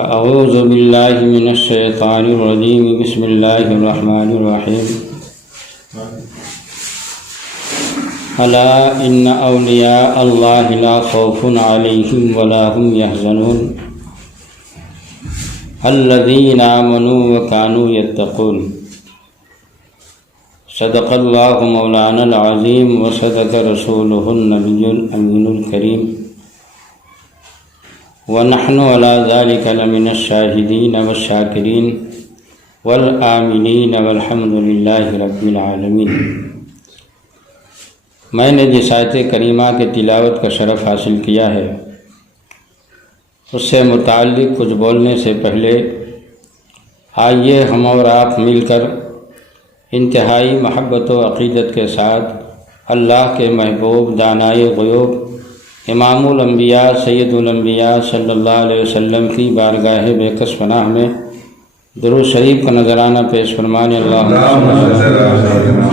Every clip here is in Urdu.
فأعوذ بالله من الشيطان الرجيم بسم الله الرحمن الرحيم ألا إن أولياء الله لا خوف عليهم ولا هم يحزنون الذين آمنوا وكانوا يتقون صدق الله مولانا العظيم وصدق رسوله النبي الأمين الكريم ونحن على ذلك لمن الشاهدين والشاكرين والآمنين والحمد لله رب العالمين۔ میں نے جس آیت کریمہ کے تلاوت کا شرف حاصل کیا ہے اس سے متعلق کچھ بولنے سے پہلے آئیے ہم اور آپ مل کر انتہائی محبت و عقیدت کے ساتھ اللہ کے محبوب دانائے غیوب امام الانبیاء سید الانبیاء صلی اللہ علیہ وسلم کی بارگاہ بے کس پناہ میں درود شریف کا نذرانہ پیش فرمانے اللہم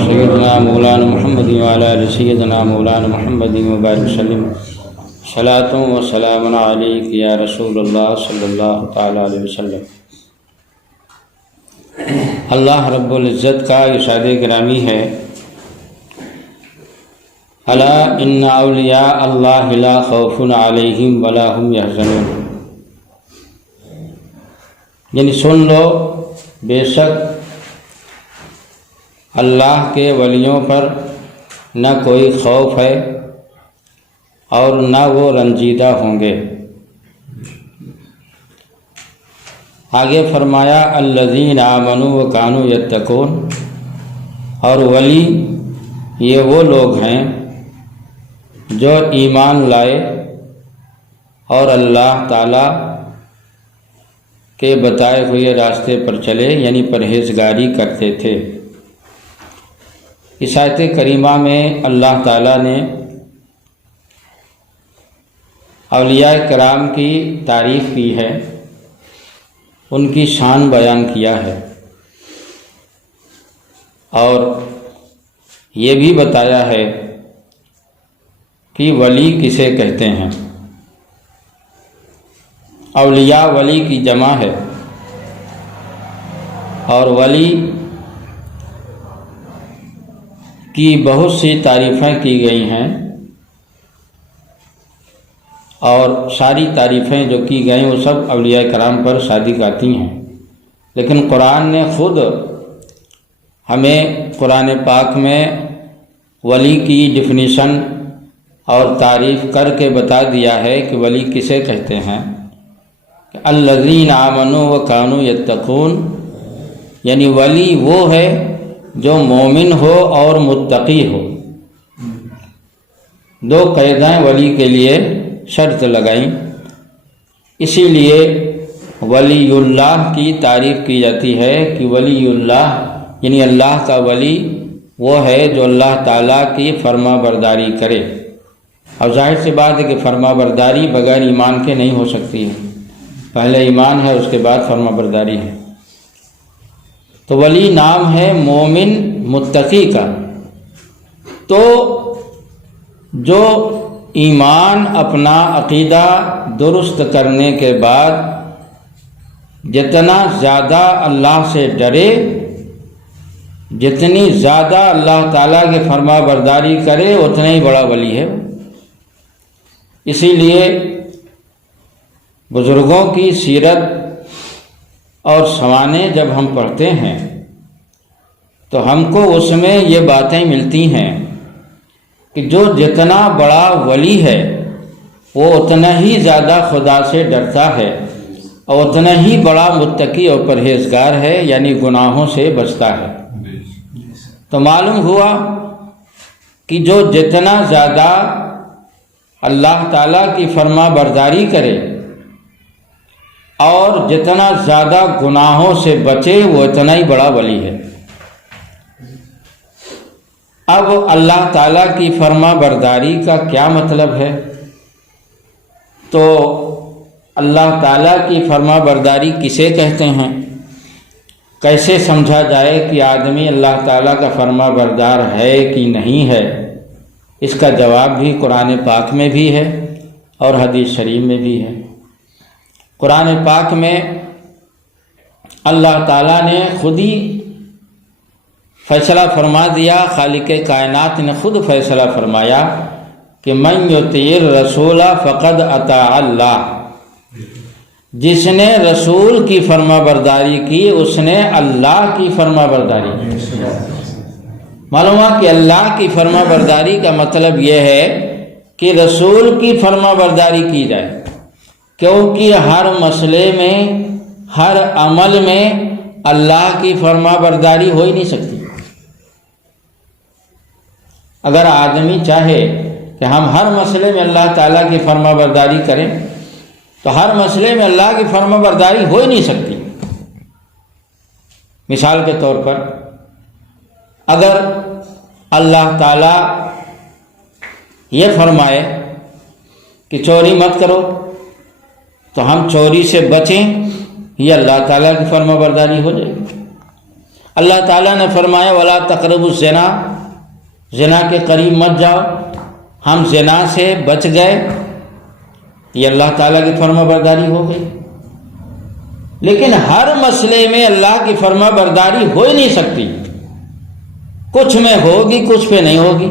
سیدنا مولانا محمد وعلی آل سیدنا مولانا محمد وبارک وسلم صلاۃ و سلام علیک یا رسول اللہ صلی اللہ تعالی علیہ وسلم۔ اللہ رب العزت کا ارشاد گرامی ہے الا ان اولیاء اللہ لا خوف علیہم ولا هم یحزنون، یعنی سن لو بے شک اللہ کے ولیوں پر نہ کوئی خوف ہے اور نہ وہ رنجیدہ ہوں گے۔ آگے فرمایا الذین آمنوا وکانوا یتقون، اور ولی یہ وہ لوگ ہیں جو ایمان لائے اور اللہ تعالیٰ کے بتائے ہوئے راستے پر چلے، یعنی پرہیزگاری کرتے تھے۔ اس آیت کریمہ میں اللہ تعالیٰ نے اولیاء کرام کی تعریف کی ہے، ان کی شان بیان کیا ہے، اور یہ بھی بتایا ہے کہ ولی کسے کہتے ہیں۔ اولیاء ولی کی جمع ہے، اور ولی کی بہت سی تعریفیں کی گئی ہیں، اور ساری تعریفیں جو کی گئیں وہ سب اولیاء کرام پر صادق آتی ہیں، لیکن قرآن نے خود ہمیں قرآن پاک میں ولی کی ڈیفینیشن اور تعریف کر کے بتا دیا ہے کہ ولی کسے کہتے ہیں۔ الذین آمنوا وکانوا یتقون، یعنی ولی وہ ہے جو مومن ہو اور متقی ہو۔ دو قیدیں ولی کے لیے شرط لگائیں، اسی لیے ولی اللہ کی تعریف کی جاتی ہے کہ ولی اللہ یعنی اللہ کا ولی وہ ہے جو اللہ تعالیٰ کی فرما برداری کرے۔ اور ظاہر سی بات ہے کہ فرما برداری بغیر ایمان کے نہیں ہو سکتی ہے، پہلے ایمان ہے اس کے بعد فرما برداری ہے۔ تو ولی نام ہے مومن متقی کا۔ تو جو ایمان اپنا عقیدہ درست کرنے کے بعد جتنا زیادہ اللہ سے ڈرے، جتنی زیادہ اللہ تعالیٰ کی فرما برداری کرے، اتنا ہی بڑا ولی ہے۔ اسی لیے بزرگوں کی سیرت اور سوانح جب ہم پڑھتے ہیں تو ہم کو اس میں یہ باتیں ملتی ہیں کہ جو جتنا بڑا ولی ہے وہ اتنا ہی زیادہ خدا سے ڈرتا ہے اور اتنا ہی بڑا متقی اور پرہیزگار ہے، یعنی گناہوں سے بچتا ہے۔ تو معلوم ہوا کہ جو جتنا زیادہ اللہ تعالیٰ کی فرما برداری کرے اور جتنا زیادہ گناہوں سے بچے وہ اتنا ہی بڑا ولی ہے۔ اب اللہ تعالیٰ کی فرما برداری کا کیا مطلب ہے؟ تو اللہ تعالیٰ کی فرما برداری کسے کہتے ہیں؟ کیسے سمجھا جائے کہ آدمی اللہ تعالیٰ کا فرما بردار ہے کہ نہیں ہے؟ اس کا جواب بھی قرآن پاک میں بھی ہے اور حدیث شریف میں بھی ہے۔ قرآن پاک میں اللہ تعالیٰ نے خود ہی فیصلہ فرما دیا، خالق کائنات نے خود فیصلہ فرمایا کہ من یطیع الرسول فقد اطاع اللہ، جس نے رسول کی فرما برداری کی اس نے اللہ کی فرما برداری کی۔ معلوم ہے کہ اللہ کی فرما برداری کا مطلب یہ ہے کہ رسول کی فرما برداری کی جائے، کیونکہ ہر مسئلے میں، ہر عمل میں اللہ کی فرما برداری ہو ہی نہیں سکتی۔ اگر آدمی چاہے کہ ہم ہر مسئلے میں اللہ تعالیٰ کی فرما برداری کریں تو ہر مسئلے میں اللہ کی فرما برداری ہو ہی نہیں سکتی۔ مثال کے طور پر اگر اللہ تعالیٰ یہ فرمائے کہ چوری مت کرو تو ہم چوری سے بچیں، یہ اللہ تعالیٰ کی فرما برداری ہو جائے گی۔ اللہ تعالیٰ نے فرمایا وَلَا تَقْرَبُوا الزِّنَا، زنا کے قریب مت جاؤ، ہم زنا سے بچ گئے، یہ اللہ تعالیٰ کی فرما برداری ہو گئی۔ لیکن ہر مسئلے میں اللہ کی فرما برداری ہو ہی نہیں سکتی، کچھ میں ہوگی کچھ پہ نہیں ہوگی۔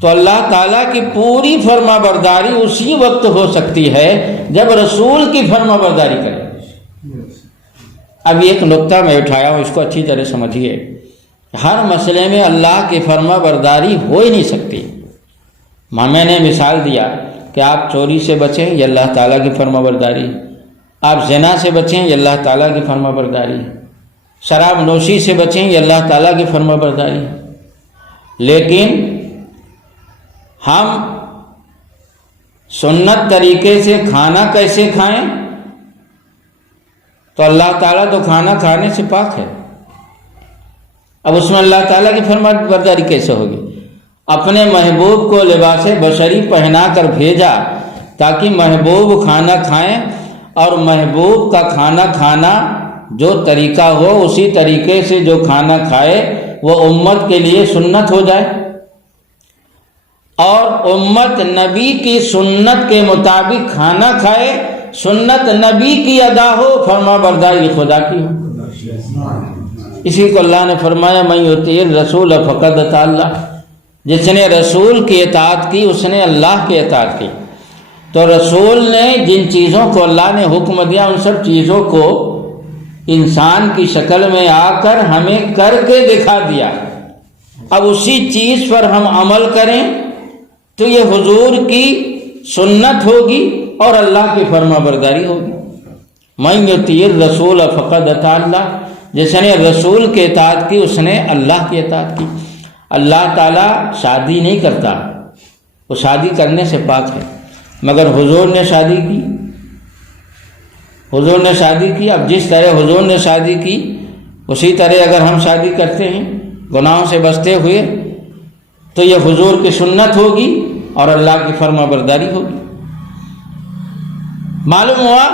تو اللہ تعالیٰ کی پوری فرما برداری اسی وقت ہو سکتی ہے جب رسول کی فرما برداری کرے۔ اب ایک نقطہ میں اٹھایا ہوں، اس کو اچھی طرح سمجھیے، ہر مسئلے میں اللہ کی فرما برداری ہو ہی نہیں سکتی۔ میں نے مثال دیا کہ آپ چوری سے بچیں، یہ اللہ تعالیٰ کی فرما برداری، آپ زنا سے بچیں، یہ اللہ تعالیٰ کی فرما برداری، شراب نوشی سے بچیں، یہ اللہ تعالیٰ کی فرما برداری۔ لیکن ہم سنت طریقے سے کھانا کیسے کھائیں؟ تو اللہ تعالیٰ تو کھانا کھانے سے پاک ہے، اب اس میں اللہ تعالیٰ کی فرما برداری کیسے ہوگی؟ اپنے محبوب کو لباس بشری پہنا کر بھیجا تاکہ محبوب کھانا کھائیں، اور محبوب کا کھانا کھانا جو طریقہ ہو اسی طریقے سے جو کھانا کھائے وہ امت کے لیے سنت ہو جائے، اور امت نبی کی سنت کے مطابق کھانا کھائے، سنت نبی کی ادا ہو، فرما برداری خدا کی ہو۔ اسی کو اللہ نے فرمایا من یطیع الرسول فقد اطاع اللہ، جس نے رسول کی اطاعت کی اس نے اللہ کی اطاعت کی۔ تو رسول نے جن چیزوں کو اللہ نے حکم دیا ان سب چیزوں کو انسان کی شکل میں آ کر ہمیں کر کے دکھا دیا، اب اسی چیز پر ہم عمل کریں تو یہ حضور کی سنت ہوگی اور اللہ کی فرما برداری ہوگی۔ من یطیع الرسول فقد اطاع اللہ، جس نے رسول کی اطاعت کی اس نے اللہ کی اطاعت کی۔ اللہ تعالیٰ شادی نہیں کرتا، وہ شادی کرنے سے پاک ہے، مگر حضور نے شادی کی، حضور نے شادی کی۔ اب جس طرح حضور نے شادی کی اسی طرح اگر ہم شادی کرتے ہیں گناہوں سے بچتے ہوئے تو یہ حضور کی سنت ہوگی اور اللہ کی فرما برداری ہوگی۔ معلوم ہوا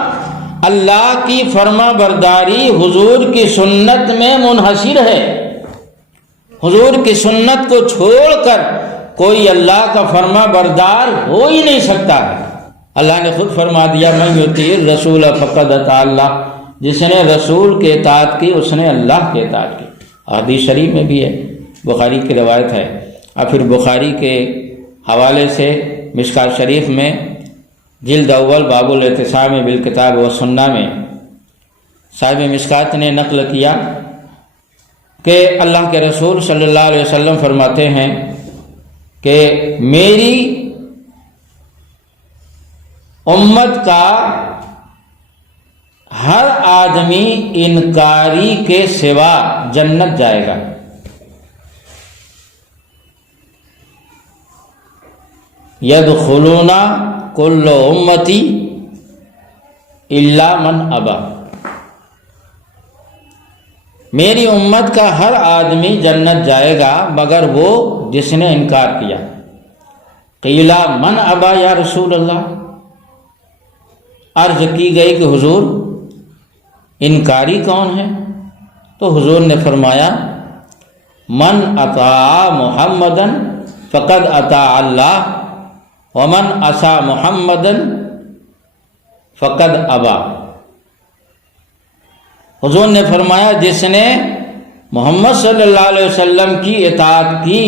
اللہ کی فرما برداری حضور کی سنت میں منحصر ہے، حضور کی سنت کو چھوڑ کر کوئی اللہ کا فرما بردار ہو ہی نہیں سکتا ہے۔ اللہ نے خود فرما دیا من یطیع الرسول فقد اطاع اللہ، جس نے رسول کی اطاعت کی اس نے اللہ کی اطاعت کی۔ حدیث شریف میں بھی ہے، بخاری کی روایت ہے، اور پھر بخاری کے حوالے سے مشکات شریف میں جلد اول باب الاعتصام بالکتاب والسنہ میں صاحب مشکات نے نقل کیا کہ اللہ کے رسول صلی اللہ علیہ وسلم فرماتے ہیں کہ میری امت کا ہر آدمی انکاری کے سوا جنت جائے گا، یدخلون کل امتی الا من ابا، میری امت کا ہر آدمی جنت جائے گا مگر وہ جس نے انکار کیا۔ قیل من ابا یا رسول اللہ، عرض کی گئی کہ حضور انکاری کون ہے؟ تو حضور نے فرمایا من اطاع محمدا فقد اطاع اللہ ومن عصى محمدا فقد ابا۔ حضور نے فرمایا جس نے محمد صلی اللہ علیہ وسلم کی اطاعت کی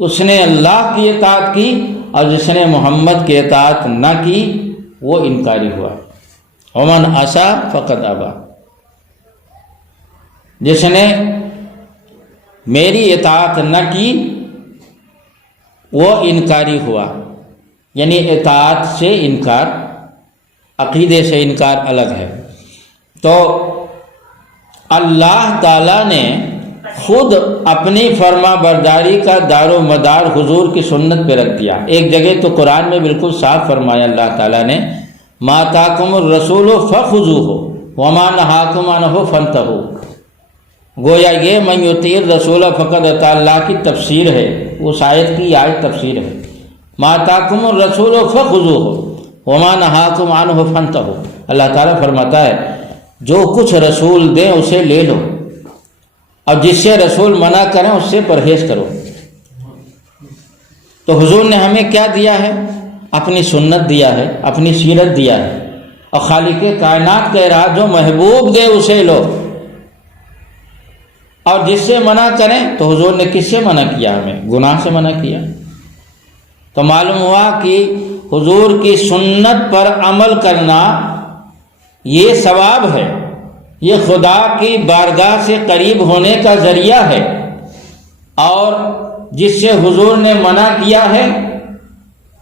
اس نے اللہ کی اطاعت کی، اور جس نے محمد کی اطاعت نہ کی وہ انکاری ہوا۔ ومن عصا فقد ابا، جس نے میری اطاعت نہ کی وہ انکاری ہوا، یعنی اطاعت سے انکار، عقیدے سے انکار الگ ہے۔ تو اللہ تعالیٰ نے خود اپنی فرما برداری کا دار و مدار حضور کی سنت پہ رکھ دیا۔ ایک جگہ تو قرآن میں بالکل صاف فرمایا اللہ تعالیٰ نے، ما آتاکم الرسول فخذوہ وما نہاکم عنہ فانتہوا۔ گویا یہ من یطیع الرسول فقد اطاع اللہ کی تفسیر ہے، اس آیت کی آیت تفسیر ہے۔ ما آتاکم الرسول فخذوہ وما نہاکم عنہ فانتہوا۔ اللہ تعالیٰ فرماتا ہے جو کچھ رسول دیں اسے لے لو، اور جس سے رسول منع کریں اس سے پرہیز کرو۔ تو حضور نے ہمیں کیا دیا ہے؟ اپنی سنت دیا ہے، اپنی سیرت دیا ہے، اور خالق کائنات کہہ رہا جو محبوب دے اسے لو، اور جس سے منع کریں تو حضور نے کس سے منع کیا؟ ہمیں گناہ سے منع کیا۔ تو معلوم ہوا کہ حضور کی سنت پر عمل کرنا یہ ثواب ہے، یہ خدا کی بارگاہ سے قریب ہونے کا ذریعہ ہے، اور جس سے حضور نے منع کیا ہے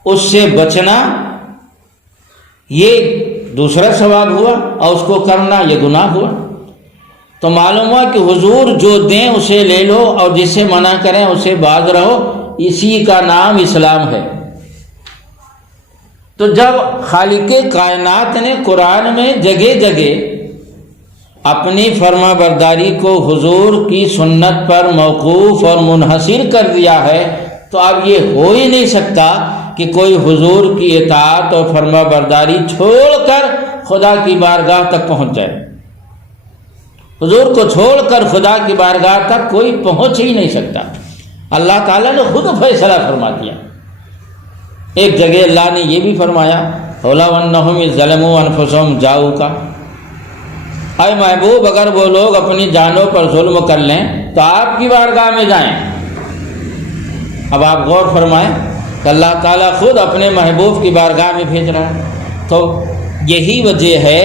اس سے بچنا یہ دوسرا ثواب ہوا، اور اس کو کرنا یہ گناہ ہوا۔ تو معلوم ہوا کہ حضور جو دیں اسے لے لو، اور جس سے منع کریں اسے باز رہو، اسی کا نام اسلام ہے۔ تو جب خالق کائنات نے قرآن میں جگہ جگہ اپنی فرما برداری کو حضور کی سنت پر موقوف اور منحصر کر دیا ہے، تو اب یہ ہو ہی نہیں سکتا کہ کوئی حضور کی اطاعت اور فرما برداری چھوڑ کر خدا کی بارگاہ تک پہنچ جائے۔ حضور کو چھوڑ کر خدا کی بارگاہ تک کوئی پہنچ ہی نہیں سکتا۔ اللہ تعالیٰ نے خود فیصلہ فرما دیا۔ ایک جگہ اللہ نے یہ بھی فرمایا وَلَوْ أَنَّهُمْ إِذْ ظَلَمُوا أَنفُسَهُمْ جَاءُوكَ، اے محبوب اگر وہ لوگ اپنی جانوں پر ظلم کر لیں تو آپ کی بارگاہ میں جائیں۔ اب آپ غور فرمائیں کہ اللہ تعالیٰ خود اپنے محبوب کی بارگاہ میں بھیج رہا ہے۔ تو یہی وجہ ہے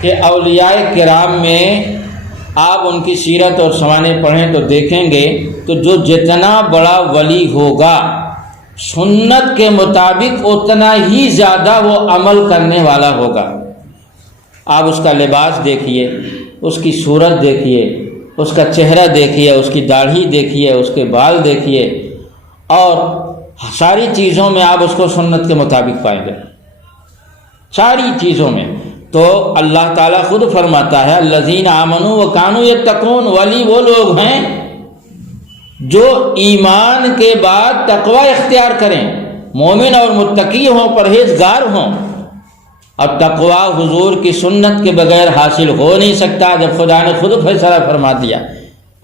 کہ اولیاء کرام میں آپ ان کی سیرت اور سوانے پڑھیں تو دیکھیں گے تو جو جتنا بڑا ولی ہوگا سنت کے مطابق اتنا ہی زیادہ وہ عمل کرنے والا ہوگا۔ آپ اس کا لباس دیکھیے، اس کی صورت دیکھیے، اس کا چہرہ دیکھیے، اس کی داڑھی دیکھیے، اس کے بال دیکھیے، اور ساری چیزوں میں آپ اس کو سنت کے مطابق پائیں گے، ساری چیزوں میں۔ تو اللہ تعالیٰ خود فرماتا ہے الذین آمنوا وکانوا یتقون، ولی وہ لوگ ہیں جو ایمان کے بعد تقوی اختیار کریں، مومن اور متقی ہوں، پرہیزگار ہوں۔ اور تقوی حضور کی سنت کے بغیر حاصل ہو نہیں سکتا۔ جب خدا نے خود فیصلہ فرما دیا،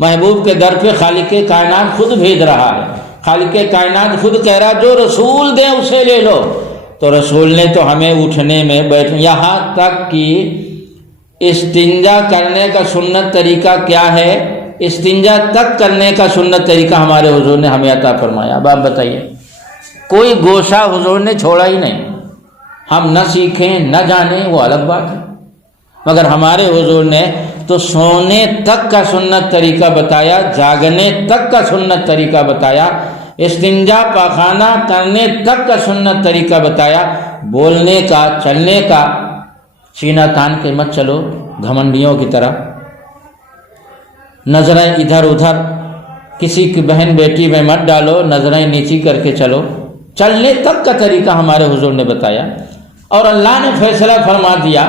محبوب کے در پہ خالق کائنات خود بھیج رہا ہے، خالق کائنات خود کہہ رہا جو رسول دیں اسے لے لو، تو رسول نے تو ہمیں اٹھنے میں بیٹھنے، یہاں تک کہ استنجا کرنے کا سنت طریقہ کیا ہے، استنجا تک کرنے کا سنت طریقہ ہمارے حضور نے ہمیں عطا فرمایا۔ اب آپ بتائیے، کوئی گوشہ حضور نے چھوڑا ہی نہیں۔ ہم نہ سیکھیں نہ جانیں وہ الگ بات ہے، مگر ہمارے حضور نے تو سونے تک کا سنت طریقہ بتایا، جاگنے تک کا سنت طریقہ بتایا، استنجا پاخانہ کرنے تک کا سنت طریقہ بتایا، بولنے کا، چلنے کا، سینہ تان کے مت چلو گھمنڈیوں کی طرح، نظریں ادھر ادھر کسی کی بہن بیٹی میں مت ڈالو، نظریں نیچی کر کے چلو، چلنے تک کا طریقہ ہمارے حضور نے بتایا۔ اور اللہ نے فیصلہ فرما دیا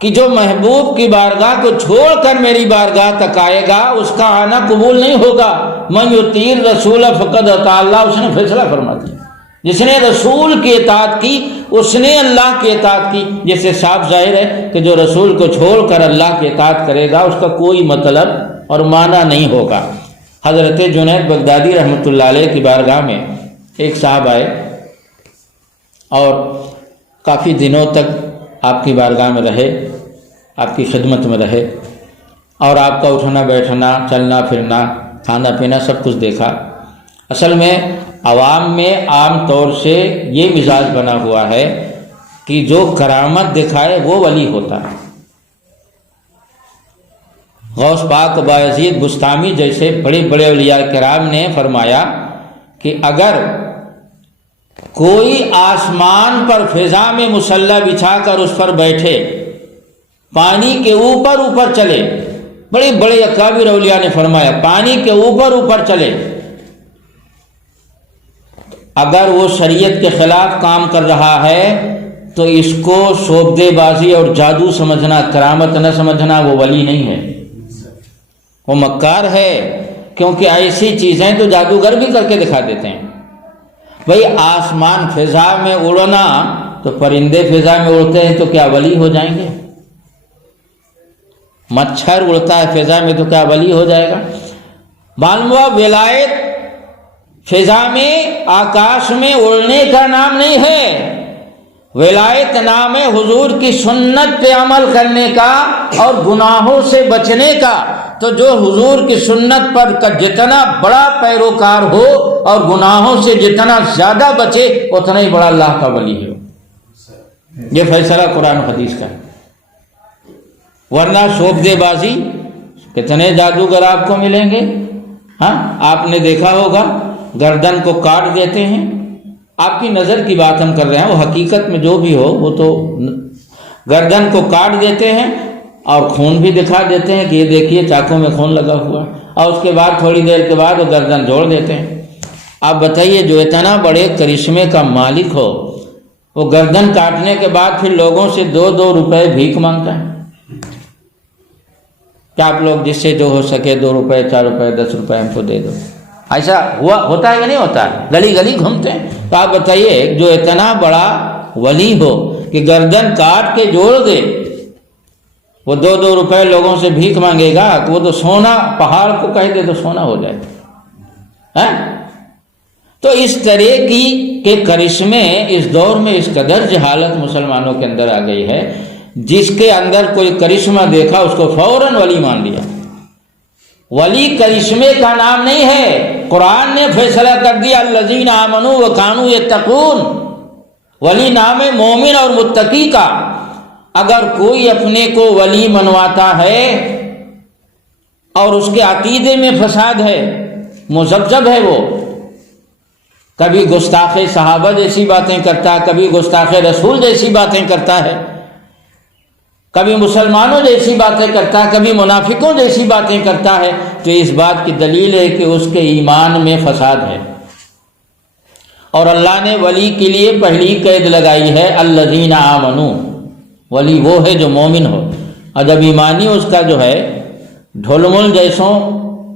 کہ جو محبوب کی بارگاہ کو چھوڑ کر میری بارگاہ تک آئے گا اس کا آنا قبول نہیں ہوگا۔ من یطیع الرسول فقد اطاع اللہ، اس نے فیصلہ فرما دیا۔ جس نے رسول کی اطاعت کی اس نے اللہ کی اطاعت کی، جس سے صاف ظاہر ہے کہ جو رسول کو چھوڑ کر اللہ کی اطاعت کرے گا اس کا کوئی مطلب اور معنی نہیں ہوگا۔ حضرت جنید بغدادی رحمۃ اللہ علیہ کی بارگاہ میں ایک صاحب آئے اور کافی دنوں تک آپ کی بارگاہ میں رہے، آپ کی خدمت میں رہے، اور آپ کا اٹھنا بیٹھنا، چلنا پھرنا، کھانا پینا سب کچھ دیکھا۔ اصل میں عوام میں عام طور سے یہ مزاج بنا ہوا ہے کہ جو کرامت دکھائے وہ ولی ہوتا ہے۔ غوث پاک بایزید بستامی جیسے بڑے بڑے اولیاء کرام نے فرمایا کہ اگر کوئی آسمان پر فضا میں مصلی بچھا کر اس پر بیٹھے، پانی کے اوپر اوپر چلے، بڑے بڑے اکابر اولیاء نے فرمایا پانی کے اوپر اوپر چلے، اگر وہ شریعت کے خلاف کام کر رہا ہے تو اس کو شعبدے بازی اور جادو سمجھنا، کرامت نہ سمجھنا، وہ ولی نہیں ہے، وہ مکار ہے، کیونکہ ایسی چیزیں تو جادوگر بھی کر کے دکھا دیتے ہیں۔ بھئی آسمان فضا میں اڑنا، تو پرندے فضا میں اڑتے ہیں تو کیا ولی ہو جائیں گے؟ مچھر اڑتا ہے فضا میں تو کیا ولی ہو جائے گا؟ معلوم ہوا ولایت فضا میں، آکاش میں اڑنے کا نام نہیں ہے، ولایت نام ہے حضور کی سنت پہ عمل کرنے کا اور گناہوں سے بچنے کا۔ تو جو حضور کی سنت پر کا جتنا بڑا پیروکار ہو اور گناہوں سے جتنا زیادہ بچے، اتنا ہی بڑا اللہ کا ولی ہے۔ یہ فیصلہ قرآن و حدیث کا ہے۔ ورنہ شعبدے بازی کتنے جادوگر آپ کو ملیں گے۔ ہاں، آپ نے دیکھا ہوگا گردن کو کاٹ دیتے ہیں، آپ کی نظر کی بات ہم کر رہے ہیں، وہ حقیقت میں جو بھی ہو وہ تو گردن کو کاٹ دیتے ہیں اور خون بھی دکھا دیتے ہیں کہ یہ دیکھیے چاقو میں خون لگا ہوا، اور اس کے بعد تھوڑی دیر کے بعد وہ گردن جوڑ دیتے ہیں۔ آپ بتائیے جو اتنا بڑے کرشمے کا مالک ہو، وہ گردن کاٹنے کے بعد پھر لوگوں سے 2 روپے بھیک مانگتا ہے؟ کہ آپ لوگ جس سے جو ہو سکے 2 روپے 4 روپے 10 روپے ہم کو دے دو، ایسا ہوتا ہے یا نہیں ہوتا؟ گلی گلی گھومتے ہیں۔ تو آپ بتائیے جو اتنا بڑا ولی ہو کہ گردن کاٹ کے جوڑ دے، وہ 2 روپے لوگوں سے بھیک مانگے گا؟ وہ تو سونا پہاڑ کو کہہ دے تو سونا ہو جائے۔ تو اس طرح کے کرشمے اس دور میں اس قدر جہالت مسلمانوں کے اندر آ گئی ہے، جس کے اندر کوئی کرشمہ دیکھا اس کو فوراً ولی مان لیا۔ ولی کرشمے کا نام نہیں ہے، قرآن نے فیصلہ کر دیا الذین آمنوا وکانوا یتقون، ولی نام ہے مومن اور متقی کا۔ اگر کوئی اپنے کو ولی منواتا ہے اور اس کے عقیدے میں فساد ہے، مذبذب ہے، وہ کبھی گستاخ صحابہ جیسی باتیں کرتا ہے، کبھی گستاخ رسول جیسی باتیں کرتا ہے، کبھی مسلمانوں جیسی باتیں کرتا ہے، کبھی منافقوں جیسی باتیں کرتا ہے، تو اس بات کی دلیل ہے کہ اس کے ایمان میں فساد ہے۔ اور اللہ نے ولی کے لیے پہلی قید لگائی ہے الذین آمنوا، ولی وہ ہے جو مومن ہو۔ اور جب ایمانی اس کا جو ہے ڈھولمل جیسوں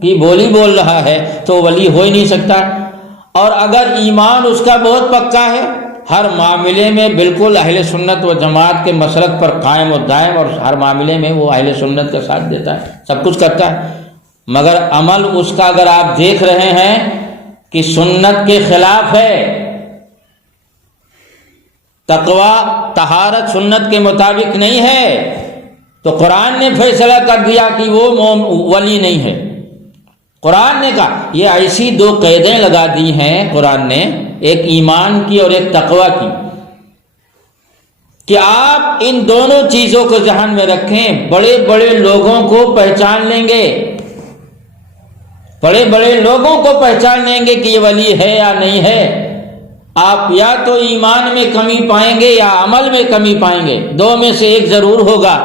کی بولی بول رہا ہے تو ولی ہو ہی نہیں سکتا۔ اور اگر ایمان اس کا بہت پکا ہے، ہر معاملے میں بالکل اہل سنت و جماعت کے مسلک پر قائم و دائم، اور ہر معاملے میں وہ اہل سنت کا ساتھ دیتا ہے، سب کچھ کرتا ہے، مگر عمل اس کا اگر آپ دیکھ رہے ہیں کہ سنت کے خلاف ہے، تقوی طہارت سنت کے مطابق نہیں ہے، تو قرآن نے فیصلہ کر دیا کہ وہ ولی نہیں ہے۔ قرآن نے کہا، یہ ایسی 2 قیدیں لگا دی ہیں قرآن نے، ایک ایمان کی اور ایک تقوی کی، کہ آپ ان دونوں چیزوں کو ذہن میں رکھیں۔ بڑے بڑے لوگوں کو پہچان لیں گے، بڑے بڑے لوگوں کو پہچان لیں گے کہ یہ ولی ہے یا نہیں ہے۔ آپ یا تو ایمان میں کمی پائیں گے یا عمل میں کمی پائیں گے، 2 میں سے ایک ضرور ہوگا،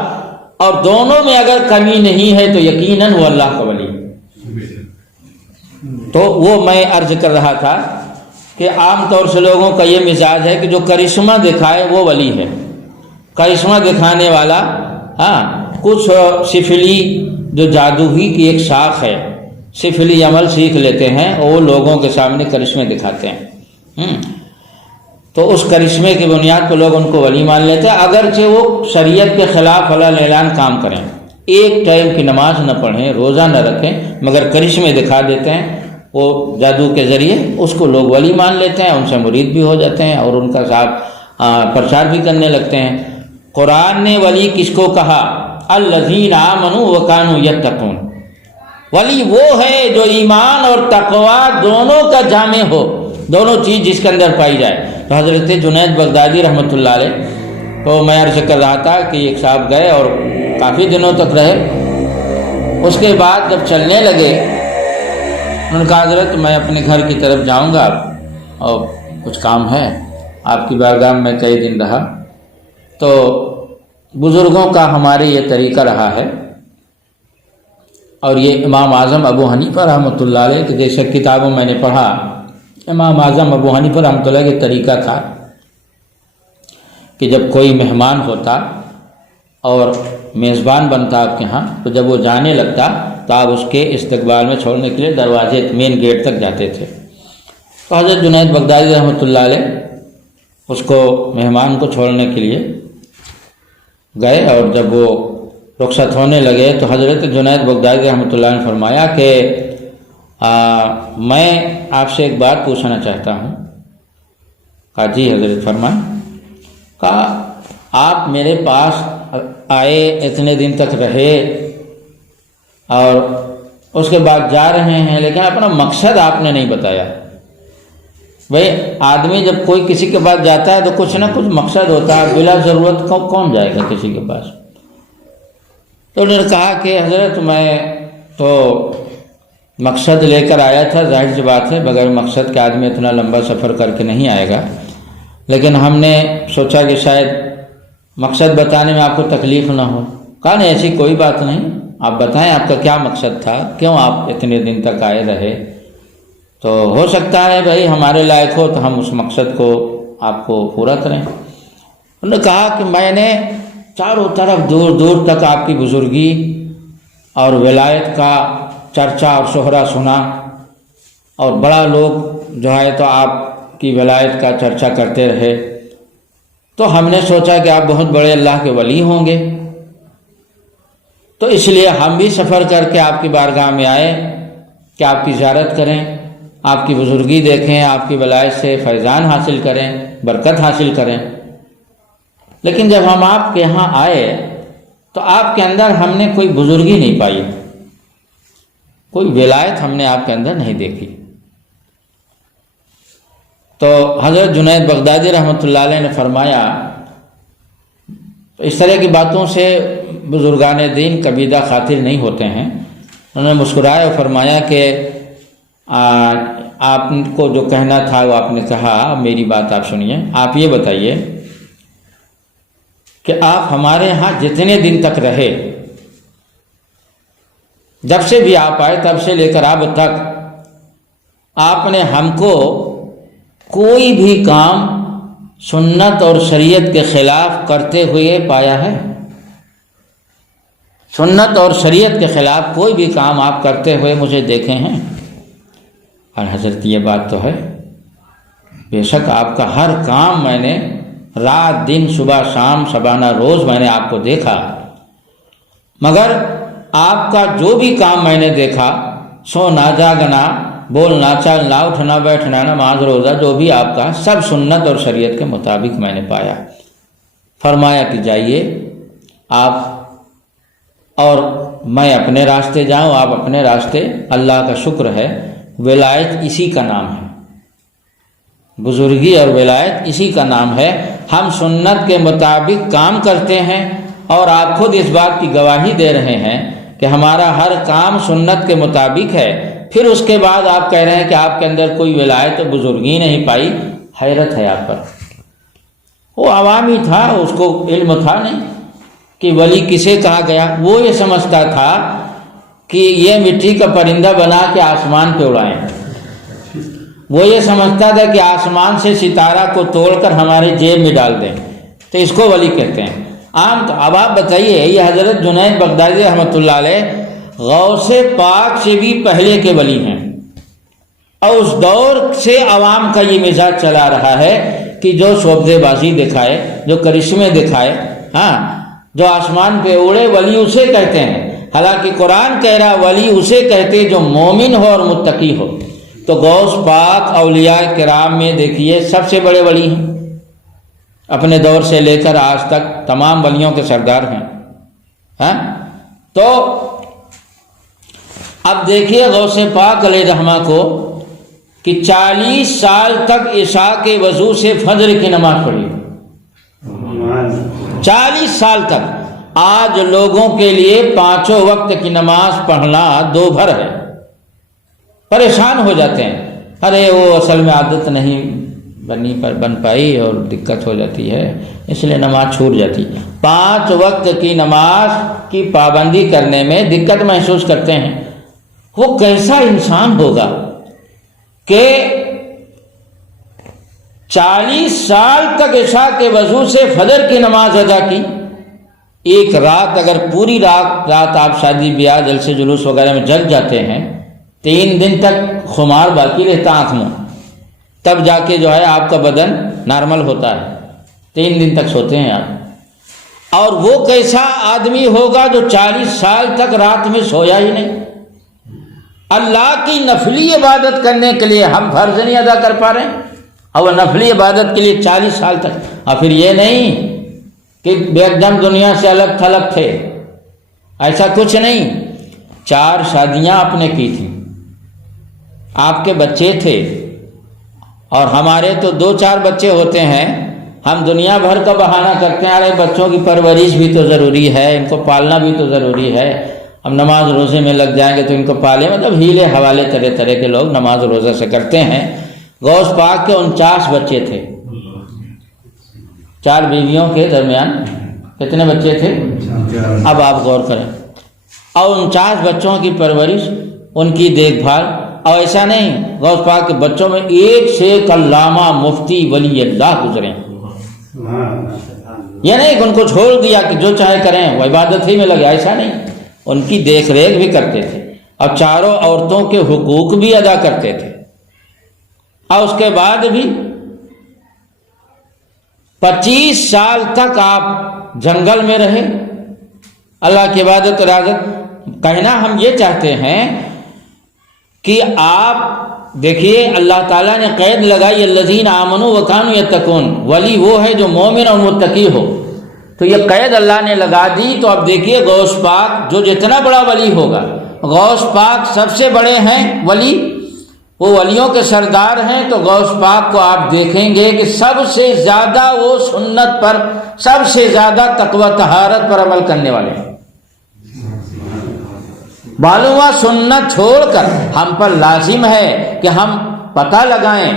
اور دونوں میں اگر کمی نہیں ہے تو یقیناً وہ اللہ کا ولی ہے۔ تو وہ میں عرض کر رہا تھا کہ عام طور سے لوگوں کا یہ مزاج ہے کہ جو کرشمہ دکھائے وہ ولی ہے، کرشمہ دکھانے والا، کچھ سفلی جو جادو ہی کی ایک شاخ ہے، سفلی عمل سیکھ لیتے ہیں اور وہ لوگوں کے سامنے کرشمے دکھاتے ہیں، تو اس کرشمے کی بنیاد پر لوگ ان کو ولی مان لیتے ہیں، اگرچہ وہ شریعت کے خلاف علل اعلان کام کریں، ایک ٹائم کی نماز نہ پڑھیں، روزہ نہ رکھیں، مگر کرشمے دکھا دیتے ہیں، وہ جادو کے ذریعے اس کو لوگ ولی مان لیتے ہیں، ان سے مرید بھی ہو جاتے ہیں، اور ان کا صاحب پرچار بھی کرنے لگتے ہیں۔ قرآن نے ولی کس کو کہا؟ الذین آمنوا وکانوا یتقون۔ ولی وہ ہے جو ایمان اور تقوی دونوں کا جامع ہو، دونوں چیز جس کے اندر پائی جائے۔ تو حضرت جنید بغدادی رحمۃ اللہ علیہ تو میں عرض کر رہا تھا کہ ایک صاحب گئے اور کافی دنوں تک رہے، اس کے بعد جب چلنے لگے انہوں نے کہا حضرت میں اپنے گھر کی طرف جاؤں گا اور کچھ کام ہے، آپ کی بارگاہ میں کئی دن رہا۔ تو بزرگوں کا ہمارے یہ طریقہ رہا ہے، اور یہ امام اعظم ابو حنیفہ رحمۃ اللہ علیہ کہ جیسے کتابوں میں نے پڑھا، امام اعظم ابو حنیفہ رحمۃ اللہ کا طریقہ تھا کہ جب کوئی مہمان ہوتا اور میزبان بنتا آپ کے ہاں، تو جب وہ جانے لگتا تو آپ اس کے استقبال میں چھوڑنے کے لیے دروازے مین گیٹ تک جاتے تھے۔ تو حضرت جنید بغدادی رحمۃ اللہ علیہ اس کو مہمان کو چھوڑنے کے لیے گئے، اور جب وہ رخصت ہونے لگے تو حضرت جنید بغدادی رحمۃ اللہ نے فرمایا کہ میں آپ سے ایک بات پوچھنا چاہتا ہوں۔ کہا جی حضرت فرمائیں۔ کہا آپ میرے پاس آئے، اتنے دن تک رہے اور اس کے بعد جا رہے ہیں، لیکن اپنا مقصد آپ نے نہیں بتایا۔ بھئی آدمی جب کوئی کسی کے پاس جاتا ہے تو کچھ نہ کچھ مقصد ہوتا ہے، بلا ضرورت کون جائے گا کسی کے پاس؟ تو انہوں نے کہا کہ حضرت میں تو مقصد لے کر آیا تھا، ظاہر سی بات ہے بغیر مقصد کے آدمی اتنا لمبا سفر کر کے نہیں آئے گا، لیکن ہم نے سوچا کہ شاید مقصد بتانے میں آپ کو تکلیف نہ ہو۔ کہا نہیں ایسی کوئی بات نہیں، آپ بتائیں آپ کا کیا مقصد تھا، کیوں آپ اتنے دن تک آئے رہے؟ تو ہو سکتا ہے بھائی ہمارے لائق ہو تو ہم اس مقصد کو آپ کو پورا کریں۔ انہوں نے کہا کہ میں نے چاروں طرف دور دور تک آپ کی بزرگی اور ولایت کا چرچا اور شہرہ سنا، اور بڑا لوگ جو ہے تو آپ کی ولایت کا چرچا کرتے رہے، تو ہم نے سوچا کہ آپ بہت بڑے اللہ کے ولی ہوں گے، تو اس لیے ہم بھی سفر کر کے آپ کی بارگاہ میں آئے کہ آپ کی زیارت کریں، آپ کی بزرگی دیکھیں، آپ کی ولایت سے فیضان حاصل کریں، برکت حاصل کریں۔ لیکن جب ہم آپ کے یہاں آئے تو آپ کے اندر ہم نے کوئی بزرگی نہیں پائی، کوئی ولایت ہم نے آپ کے اندر نہیں دیکھی۔ تو حضرت جنید بغدادی رحمۃ اللہ علیہ نے فرمایا، تو اس طرح کی باتوں سے بزرگان دین کبیدہ خاطر نہیں ہوتے ہیں۔ انہوں نے مسکرایا اور فرمایا کہ آپ کو جو کہنا تھا وہ آپ نے کہا، میری بات آپ سنیے، آپ یہ بتائیے کہ آپ ہمارے ہاں جتنے دن تک رہے، جب سے بھی آپ آئے تب سے لے کر اب تک، آپ نے ہم کو کوئی بھی کام سنت اور شریعت کے خلاف کرتے ہوئے پایا ہے؟ سنت اور شریعت کے خلاف کوئی بھی کام آپ کرتے ہوئے مجھے دیکھے ہیں؟ اور حضرت یہ بات تو ہے، بے شک آپ کا ہر کام میں نے رات دن صبح شام شبانہ روز میں نے آپ کو دیکھا، مگر آپ کا جو بھی کام میں نے دیکھا، سونا جاگنا، بولنا چلنا، اٹھنا بیٹھنا، نماز روزہ، جو بھی آپ کا سب سنت اور شریعت کے مطابق میں نے پایا۔ فرمایا کہ جائیے آپ اور میں اپنے راستے جاؤں، آپ اپنے راستے۔ اللہ کا شکر ہے ولایت اسی کا نام ہے، بزرگی اور ولایت اسی کا نام ہے۔ ہم سنت کے مطابق کام کرتے ہیں، اور آپ خود اس بات کی گواہی دے رہے ہیں کہ ہمارا ہر کام سنت کے مطابق ہے، پھر اس کے بعد آپ کہہ رہے ہیں کہ آپ کے اندر کوئی ولایت اور بزرگی نہیں پائی۔ حیرت ہے آپ پر۔ وہ عوامی تھا، اس کو علم تھا نہیں کہ ولی کسے کہا گیا، وہ یہ سمجھتا تھا کہ یہ مٹی کا پرندہ بنا کے آسمان پہ اڑائیں، وہ یہ سمجھتا تھا کہ آسمان سے ستارہ کو توڑ کر ہمارے جیب میں ڈال دیں، تو اس کو ولی کہتے ہیں۔ عام تو اب آپ بتائیے، یہ حضرت جنید بغدادی رحمۃ اللہ علیہ غوث پاک سے بھی پہلے کے ولی ہیں، اور اس دور سے عوام کا یہ مزاج چلا رہا ہے کہ جو شعبدے بازی دکھائے، جو کرشمے دکھائے، جو آسمان پہ اڑے، ولی اسے کہتے ہیں۔ حالانکہ قرآن کہہ رہا ولی اسے کہتے جو مومن ہو اور متقی ہو۔ تو غوث پاک اولیاء کرام میں دیکھیے سب سے بڑے ولی ہیں، اپنے دور سے لے کر آج تک تمام ولیوں کے سردار ہیں. ہاں تو اب دیکھیے غوث پاک علیہ رحمہ کو کہ 40 سال تک عشاء کے وضو سے فجر کی نماز پڑھی. 40 سال تک. آج لوگوں کے لیے 5 وقت کی نماز پڑھنا دوبھر ہے. پریشان ہو جاتے ہیں، ارے وہ اصل میں عادت نہیں بن پائی اور دقت ہو جاتی ہے، اس لیے نماز چھوٹ جاتی. 5 وقت کی نماز کی پابندی کرنے میں دقت محسوس کرتے ہیں. وہ کیسا انسان ہوگا کہ 40 سال تک عشاء کے وضو سے فجر کی نماز ادا کی. ایک رات اگر پوری رات آپ شادی بیاہ جلسے جلوس وغیرہ میں جل جاتے ہیں، 3 دن تک خمار باقی رہتا آنکھ میں، تب جا کے جو ہے آپ کا بدن نارمل ہوتا ہے. 3 دن تک سوتے ہیں آپ. اور وہ کیسا آدمی ہوگا جو 40 سال تک رات میں سویا ہی نہیں. اللہ کی نفلی عبادت کرنے کے لیے ہم فرض نہیں ادا کر پا رہے ہیں، اور وہ نفلی عبادت کے لیے 40 سال تک. اور پھر یہ نہیں کہ ایک دم دنیا سے الگ تھلگ تھے، ایسا کچھ نہیں. 4 شادیاں آپ نے کی تھیں، آپ کے بچے تھے، اور ہمارے تو 2-4 بچے ہوتے ہیں. ہم دنیا بھر کا بہانہ کرتے ہیں، ارے بچوں کی پرورش بھی تو ضروری ہے، ان کو پالنا بھی تو ضروری ہے. ہم نماز روزے میں لگ جائیں گے تو ان کو پالیں. مطلب ہیلے حوالے طرح طرح کے لوگ نماز روزہ سے کرتے ہیں. غوث پاک کے 49 بچے تھے. 4 بیویوں کے درمیان کتنے بچے تھے؟ اب آپ غور کریں. اور 49 بچوں کی پرورش، ان کی دیکھ بھال. اور ایسا نہیں، غوث پاک کے بچوں میں ایک سے ایک علامہ مفتی ولی اللہ گزرے. یہ نہیں کہ ان کو چھوڑ دیا کہ جو چاہے کریں، وہ عبادت ہی میں لگے، ایسا نہیں. ان کی دیکھ ریکھ بھی کرتے تھے، اور چاروں عورتوں کے حقوق بھی ادا کرتے تھے. اور اس کے بعد بھی 25 سال تک آپ جنگل میں رہے، اللہ کی عبادت ریاضت. کہنا ہم یہ چاہتے ہیں کہ آپ دیکھیے اللہ تعالیٰ نے قید لگائی الذین آمنوا وکانوا یتقون. ولی وہ ہے جو مومن اور متقی ہو. تو یہ قید اللہ نے لگا دی. تو اب دیکھیے غوث پاک جو جتنا بڑا ولی ہوگا، غوث پاک سب سے بڑے ہیں ولی، وہ ولیوں کے سردار ہیں. تو غوث پاک کو آپ دیکھیں گے کہ سب سے زیادہ وہ سنت پر، سب سے زیادہ تقوی طہارت پر عمل کرنے والے ہیں. معلوم سنت چھوڑ کر ہم پر لازم ہے کہ ہم پتہ لگائیں،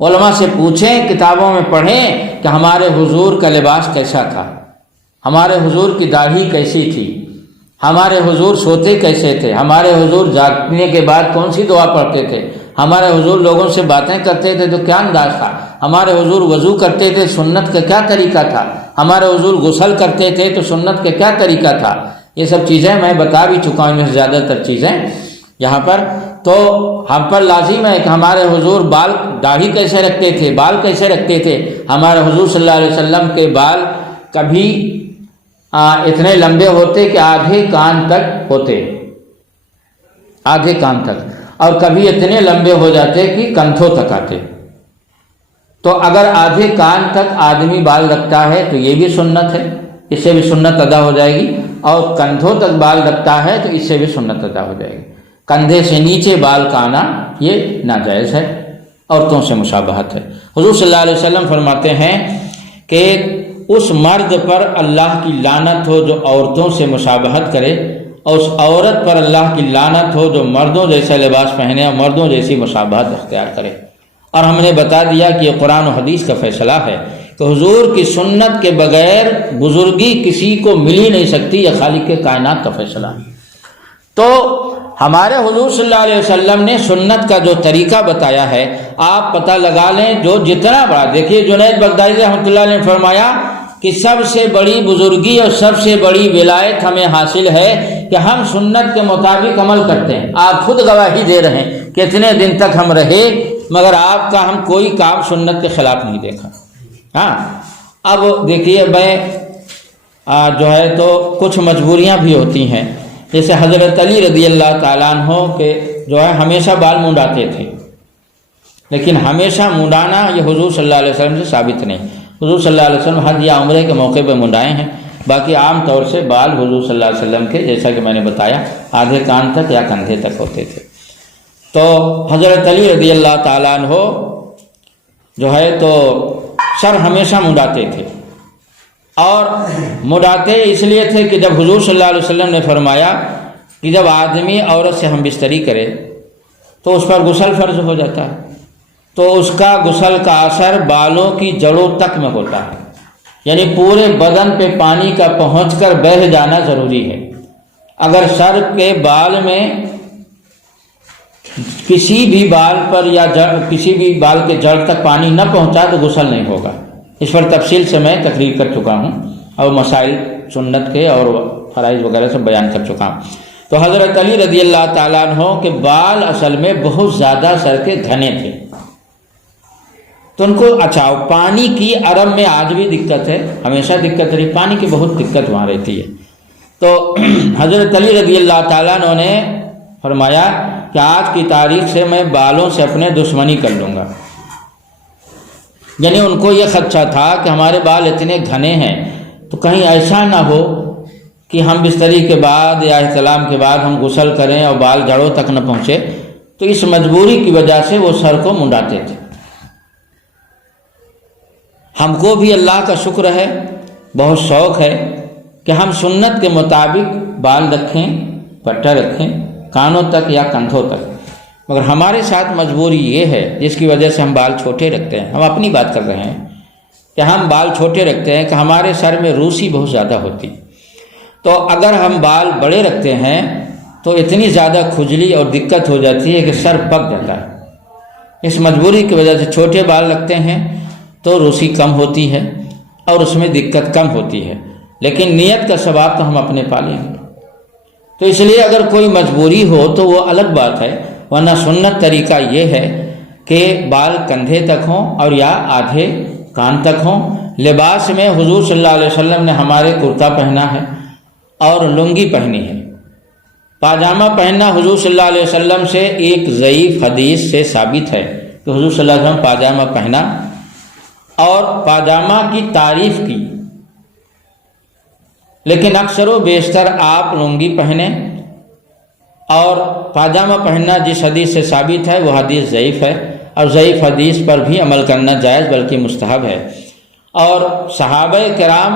علماء سے پوچھیں، کتابوں میں پڑھیں کہ ہمارے حضور کا لباس کیسا تھا، ہمارے حضور کی داڑھی کیسی تھی، ہمارے حضور سوتے کیسے تھے، ہمارے حضور جاگنے کے بعد کون سی دعا پڑھتے تھے، ہمارے حضور لوگوں سے باتیں کرتے تھے تو کیا انداز تھا، ہمارے حضور وضو کرتے تھے سنت کا کیا طریقہ تھا، ہمارے حضور غسل کرتے تھے تو سنت کا کیا طریقہ تھا. یہ سب چیزیں میں بتا بھی چکا ہوں، ان میں سے زیادہ تر چیزیں یہاں پر. تو ہم پر لازم ہے کہ ہمارے حضور بال داڑھی کیسے رکھتے تھے، بال کیسے رکھتے تھے. ہمارے حضور صلی اللہ علیہ وسلم کے بال کبھی اتنے لمبے ہوتے کہ آدھے کان تک ہوتے، آدھے کان تک، اور کبھی اتنے لمبے ہو جاتے کہ کندھوں تک آتے. تو اگر آدھے کان تک آدمی بال رکھتا ہے تو یہ بھی سنت ہے، اس سے بھی سنت ادا ہو جائے گی. اور کندھوں تک بال رکھتا ہے تو اس سے بھی سنت ادا ہو جائے گی. کندھے سے نیچے بال کا آنا یہ ناجائز ہے، عورتوں سے مشابہت ہے. حضور صلی اللہ علیہ وسلم فرماتے ہیں کہ اس مرد پر اللہ کی لعنت ہو جو عورتوں سے مشابہت کرے، اور اس عورت پر اللہ کی لعنت ہو جو مردوں جیسا لباس پہنے اور مردوں جیسی مشابہت اختیار کرے. اور ہم نے بتا دیا کہ یہ قرآن و حدیث کا فیصلہ ہے کہ حضور کی سنت کے بغیر بزرگی کسی کو مل ہی نہیں سکتی. یہ خالق کے کائنات کا فیصلہ ہے. تو ہمارے حضور صلی اللہ علیہ وسلم نے سنت کا جو طریقہ بتایا ہے، آپ پتہ لگا لیں جو جتنا بڑا. دیکھیے جنید بغدادی رحمۃ اللہ علیہ نے فرمایا کہ سب سے بڑی بزرگی اور سب سے بڑی ولایت ہمیں حاصل ہے کہ ہم سنت کے مطابق عمل کرتے ہیں. آپ خود گواہی دے رہے ہیں کہ اتنے دن تک ہم رہے مگر آپ کا ہم کوئی کام سنت کے خلاف نہیں دیکھا. ہاں اب دیکھیے میں جو ہے تو کچھ مجبوریاں بھی ہوتی ہیں. جیسے حضرت علی رضی اللہ تعالیٰ عنہ کے جو ہے ہمیشہ بال منڈاتے تھے، لیکن ہمیشہ منڈانا یہ حضور صلی اللہ علیہ وسلم سے ثابت نہیں. حضور صلی اللہ علیہ وسلم حج یا عمرے کے موقع پہ منڈائے ہیں، باقی عام طور سے بال حضور صلی اللہ علیہ وسلم کے جیسا کہ میں نے بتایا آدھے کان تک یا کندھے تک ہوتے تھے۔ تو حضرت علی رضی اللہ تعالیٰ عنہ جو ہے تو سر ہمیشہ منڈاتے تھے، اور منڈاتے اس لیے تھے کہ جب حضور صلی اللہ علیہ وسلم نے فرمایا کہ جب آدمی عورت سے ہم بستری کرے تو اس پر غسل فرض ہو جاتا ہے، تو اس کا غسل کا اثر بالوں کی جڑوں تک میں ہوتا ہے، یعنی پورے بدن پہ پانی کا پہنچ کر بہہ جانا ضروری ہے۔ اگر سر کے بال میں کسی بھی بال پر یا کسی بھی بال کے جڑ تک پانی نہ پہنچا تو غسل نہیں ہوگا۔ اس پر تفصیل سے میں تقریر کر چکا ہوں اور مسائل سنت کے اور فرائض وغیرہ سے بیان کر چکا ہوں۔ تو حضرت علی رضی اللہ تعالیٰ عنہ کے بال اصل میں بہت زیادہ سر کے گھنے تھے، تو ان کو پانی کی عرب میں آج بھی دقت ہے، ہمیشہ دقت رہی، پانی کی بہت دقت وہاں رہتی ہے۔ تو حضرت علی رضی اللہ تعالیٰ عنہ نے فرمایا کہ آج کی تاریخ سے میں بالوں سے اپنے دشمنی کر لوں گا، یعنی ان کو یہ خدشہ تھا کہ ہمارے بال اتنے گھنے ہیں تو کہیں ایسا نہ ہو کہ ہم بستری کے بعد یا احتلام کے بعد ہم غسل کریں اور بال جڑوں تک نہ پہنچے، تو اس مجبوری کی وجہ سے وہ سر کو منڈاتے تھے۔ ہم کو بھی اللہ کا شکر ہے، بہت شوق ہے کہ ہم سنت کے مطابق بال رکھیں، پٹا رکھیں کانوں تک یا کندھوں تک، مگر ہمارے ساتھ مجبوری یہ ہے جس کی وجہ سے ہم بال چھوٹے رکھتے ہیں۔ ہم اپنی بات کر رہے ہیں کہ ہم بال چھوٹے رکھتے ہیں کہ ہمارے سر میں روسی بہت زیادہ ہوتی، تو اگر ہم بال بڑے رکھتے ہیں تو اتنی زیادہ کھجلی اور دقت ہو جاتی ہے کہ سر پک جاتا ہے۔ اس مجبوری کی وجہ سے چھوٹے بال رکھتے ہیں تو روسی کم ہوتی ہے اور اس میں دقت کم ہوتی ہے، لیکن نیت کا ثواب تو ہم اپنے پالیں گے۔ تو اس لیے اگر کوئی مجبوری ہو تو وہ الگ بات ہے، ورنہ سنت طریقہ یہ ہے کہ بال کندھے تک ہوں اور یا آدھے کان تک ہوں۔ لباس میں حضور صلی اللہ علیہ وسلم نے ہمارے کرتا پہنا ہے اور لنگی پہنی ہے۔ پاجامہ پہننا حضور صلی اللہ علیہ وسلم سے ایک ضعیف حدیث سے ثابت ہے کہ حضور صلی اللہ علیہ وسلم پاجامہ پہنا اور پاجامہ کی تعریف کی، لیکن اکثر و بیشتر آپ لنگی پہنیں، اور پاجامہ پہننا جس حدیث سے ثابت ہے وہ حدیث ضعیف ہے، اور ضعیف حدیث پر بھی عمل کرنا جائز بلکہ مستحب ہے۔ اور صحابہ کرام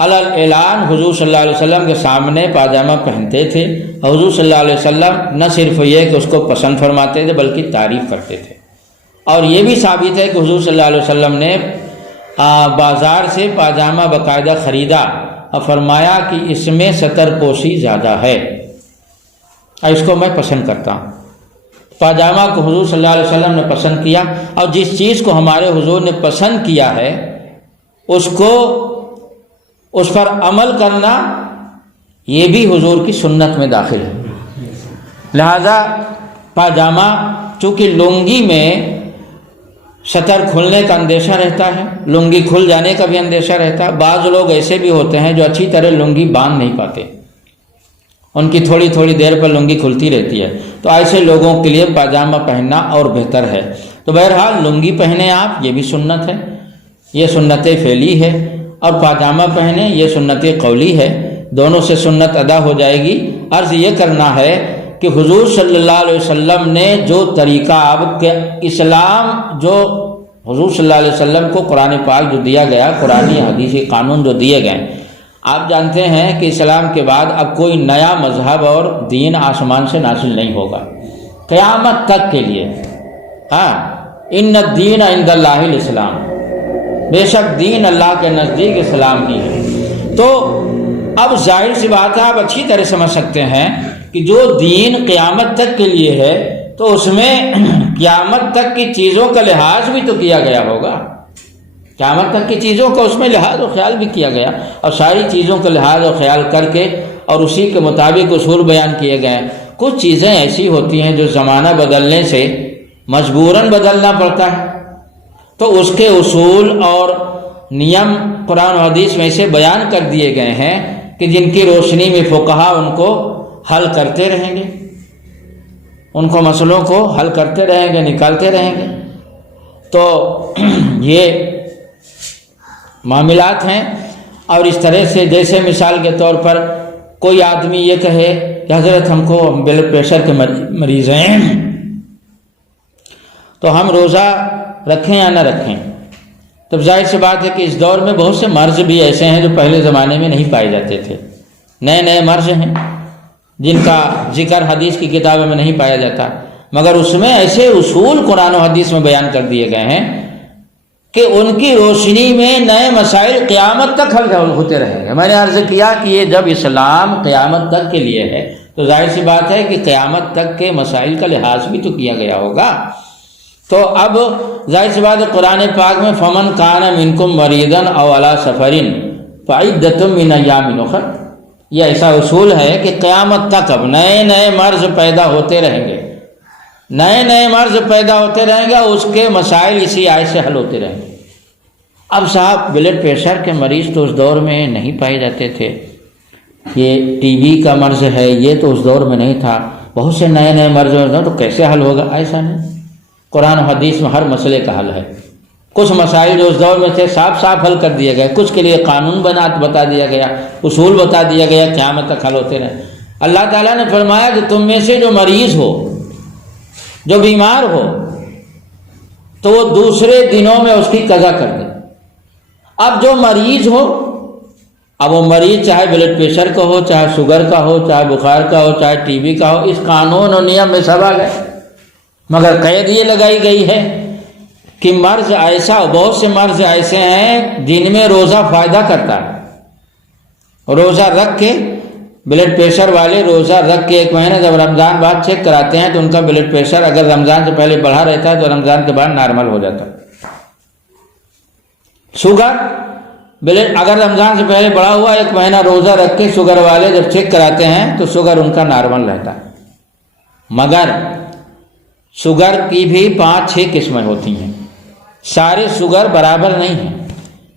علی الاعلان حضور صلی اللہ علیہ وسلم کے سامنے پاجامہ پہنتے تھے، اور حضور صلی اللہ علیہ وسلم نہ صرف یہ کہ اس کو پسند فرماتے تھے بلکہ تعریف کرتے تھے۔ اور یہ بھی ثابت ہے کہ حضور صلی اللہ علیہ وسلم نے بازار سے پاجامہ باقاعدہ خریدا اور فرمایا کہ اس میں ستر پوشی زیادہ ہے اور اس کو میں پسند کرتا ہوں۔ پاجامہ کو حضور صلی اللہ علیہ وسلم نے پسند کیا، اور جس چیز کو ہمارے حضور نے پسند کیا ہے اس پر عمل کرنا یہ بھی حضور کی سنت میں داخل ہے۔ لہذا پاجامہ چونکہ لنگی میں سطر کھلنے کا اندیشہ رہتا ہے، لنگی کھل جانے کا بھی اندیشہ رہتا ہے، بعض لوگ ایسے بھی ہوتے ہیں جو اچھی طرح لنگی باندھ نہیں پاتے، ان کی تھوڑی تھوڑی دیر پر لنگی کھلتی رہتی ہے، تو ایسے لوگوں کے لیے پاجامہ پہننا اور بہتر ہے۔ تو بہرحال لنگی پہنیں آپ، یہ بھی سنت ہے، یہ سنت فعلی ہے، اور پاجامہ پہنیں یہ سنت قولی ہے، دونوں سے سنت ادا ہو جائے گی۔ عرض یہ کرنا ہے کہ حضور صلی اللہ علیہ وسلم نے جو طریقہ اب کے اسلام جو حضور صلی اللہ علیہ وسلم کو قرآن پاک جو دیا گیا، قرآنی حدیثی قانون جو دیے گئے، آپ جانتے ہیں کہ اسلام کے بعد اب کوئی نیا مذہب اور دین آسمان سے نازل نہیں ہوگا قیامت تک کے لیے۔ ہاں، ان الدین عند اللہ الاسلام، بے شک دین اللہ کے نزدیک اسلام ہی ہے۔ تو اب ظاہر سی بات ہے، آپ اچھی طرح سمجھ سکتے ہیں کہ جو دین قیامت تک کے لیے ہے تو اس میں قیامت تک کی چیزوں کا لحاظ بھی تو کیا گیا ہوگا، قیامت تک کی چیزوں کا اس میں لحاظ و خیال بھی کیا گیا، اور ساری چیزوں کا لحاظ و خیال کر کے اور اسی کے مطابق اصول بیان کیے گئے۔ کچھ چیزیں ایسی ہوتی ہیں جو زمانہ بدلنے سے مجبوراً بدلنا پڑتا ہے، تو اس کے اصول اور نیم قرآن و حدیث میں سے بیان کر دیے گئے ہیں کہ جن کی روشنی میں فقہا ان کو حل کرتے رہیں گے، ان کو مسئلوں کو حل کرتے رہیں گے، نکالتے رہیں گے۔ تو یہ معاملات ہیں. اور اس طرح سے جیسے مثال کے طور پر کوئی آدمی یہ کہے کہ حضرت ہم کو بلڈ پریشر کے مریض ہیں تو ہم روزہ رکھیں یا نہ رکھیں. تب ظاہر سی بات ہے کہ اس دور میں بہت سے مرض بھی ایسے ہیں جو پہلے زمانے میں نہیں پائے جاتے تھے. نئے نئے مرض ہیں جن کا ذکر حدیث کی کتابوں میں نہیں پایا جاتا، مگر اس میں ایسے اصول قرآن و حدیث میں بیان کر دیے گئے ہیں کہ ان کی روشنی میں نئے مسائل قیامت تک حل ہوتے رہیں گے. میں نے عرض کیا کہ یہ جب اسلام قیامت تک کے لیے ہے تو ظاہر سی بات ہے کہ قیامت تک کے مسائل کا لحاظ بھی تو کیا گیا ہوگا. تو اب ظاہر سی بات ہے قرآن پاک میں فمن کان منکم مریضا او علی سفر فعدۃ من ایام اخر، یہ ایسا اصول ہے کہ قیامت تک اب نئے نئے مرض پیدا ہوتے رہیں گے، نئے نئے مرض پیدا ہوتے رہیں گے، اس کے مسائل اسی آیت سے حل ہوتے رہیں گے. اب صاحب بلڈ پریشر کے مریض تو اس دور میں نہیں پائے جاتے تھے، یہ ٹی بی کا مرض ہے یہ تو اس دور میں نہیں تھا، بہت سے نئے نئے مرض ہیں تو کیسے حل ہوگا؟ ایسا نہیں. قرآن و حدیث میں ہر مسئلے کا حل ہے. کچھ مسائل جو اس دور میں تھے صاف صاف حل کر دیے گئے، کچھ کے لیے قانون بتا دیا گیا، اصول بتا دیا گیا، قیامت تک حل ہوتے رہے. اللہ تعالیٰ نے فرمایا کہ تم میں سے جو مریض ہو، جو بیمار ہو، تو وہ دوسرے دنوں میں اس کی قضا کر دے. اب جو مریض ہو، اب وہ مریض چاہے بلڈ پریشر کا ہو، چاہے شوگر کا ہو، چاہے بخار کا ہو، چاہے ٹی بی کا ہو، اس قانون اور نیم میں سب آ گئے. مگر قید یہ لگائی گئی ہے کہ مرض ایسا، بہت سے مرض ایسے ہیں جن میں روزہ فائدہ کرتا ہے. روزہ رکھ کے بلڈ پریشر والے روزہ رکھ کے ایک مہینہ جب رمضان بعد چیک کراتے ہیں تو ان کا بلڈ پریشر اگر رمضان سے پہلے بڑھا رہتا ہے تو رمضان کے بعد نارمل ہو جاتا ہے. شوگر اگر رمضان سے پہلے بڑھا ہوا ایک مہینہ روزہ رکھ کے شوگر والے جب چیک کراتے ہیں تو شوگر ان کا نارمل رہتا ہے. مگر شوگر کی بھی 5-6 قسمیں ہوتی ہیں، سارے شوگر برابر نہیں ہیں.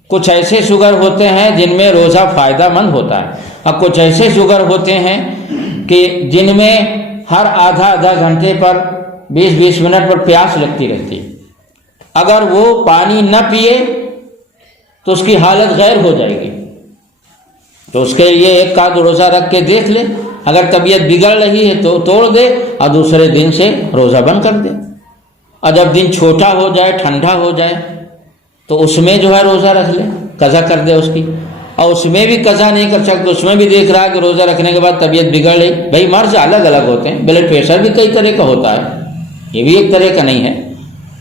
کچھ ایسے شوگر ہوتے ہیں جن میں روزہ فائدہ مند ہوتا ہے، اور کچھ ایسے شوگر ہوتے ہیں کہ جن میں ہر آدھا گھنٹے پر 20 منٹ پر پیاس لگتی رہتی ہے. اگر وہ پانی نہ پیے تو اس کی حالت غیر ہو جائے گی. تو اس کے لیے ایک آدھ روزہ رکھ کے دیکھ لے، اگر طبیعت بگڑ رہی ہے تو توڑ دے اور دوسرے دن سے روزہ بند کر دے. اور جب دن چھوٹا ہو جائے، ٹھنڈا ہو جائے تو اس میں جو ہے روزہ رکھ لے، قضا کر دے اس کی. اور اس میں بھی قضا نہیں کر سکتے، اس میں بھی دیکھ رہا ہے کہ روزہ رکھنے کے بعد طبیعت بگڑ رہی. بھائی مرض الگ الگ ہوتے ہیں، بلڈ پریشر بھی کئی طرح کا ہوتا ہے، یہ بھی ایک طرح کا نہیں ہے.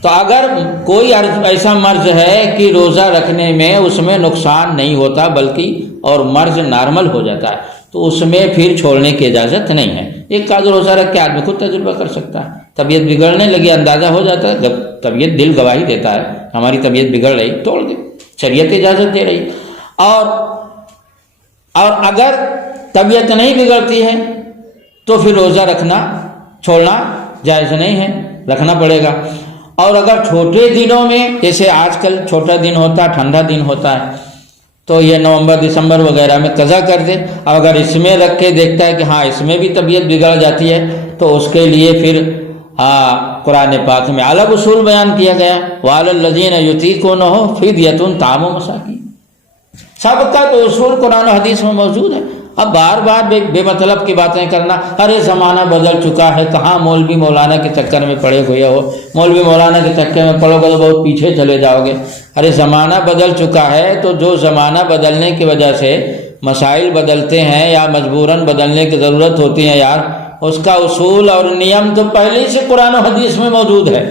تو اگر کوئی ایسا مرض ہے کہ روزہ رکھنے میں اس میں نقصان نہیں ہوتا بلکہ اور مرض نارمل ہو جاتا ہے تو اس میں پھر چھوڑنے کی اجازت نہیں ہے. ایک آدھ روزہ رکھ کے آدمی خود تجربہ کر سکتا ہے، طبیعت بگڑنے لگی اندازہ ہو جاتا ہے، جب طبیعت دل گواہی دیتا ہے ہماری طبیعت بگڑ رہی توڑ دے، شریعت اجازت دے رہی. اور اگر طبیعت نہیں بگڑتی ہے تو پھر روزہ رکھنا چھوڑنا جائز نہیں ہے، رکھنا پڑے گا. اور اگر چھوٹے دنوں میں، جیسے آج کل چھوٹا دن ہوتا ہے، ٹھنڈا دن ہوتا ہے، تو یہ نومبر دسمبر وغیرہ میں قضا کر دے. اور اگر اس میں رکھ کے دیکھتا ہے کہ ہاں اس میں بھی طبیعت بگڑ جاتی ہے تو اس کے لیے پھر قرآن پاک میں الگ اصول بیان کیا گیا، وَعَلَى الَّذِينَ يُطِيقُونَهُ فِدْيَةٌ طَعَامُ مَسَاكِينَ. سب کا تو اصول قرآن و حدیث میں موجود ہے. اب بار بار بے مطلب کی باتیں کرنا، ارے زمانہ بدل چکا ہے، کہاں مولوی مولانا کے چکر میں پڑے ہوئے ہو، مولوی مولانا کے چکر میں پڑو گے تو بہت پیچھے چلے جاؤ گے. ارے زمانہ بدل چکا ہے تو جو زمانہ بدلنے کی وجہ سے مسائل بدلتے ہیں یا مجبوراً بدلنے کی ضرورت ہوتی ہے یار، اس کا اصول اور نیم تو پہلے سے قرآن و حدیث میں موجود ہے.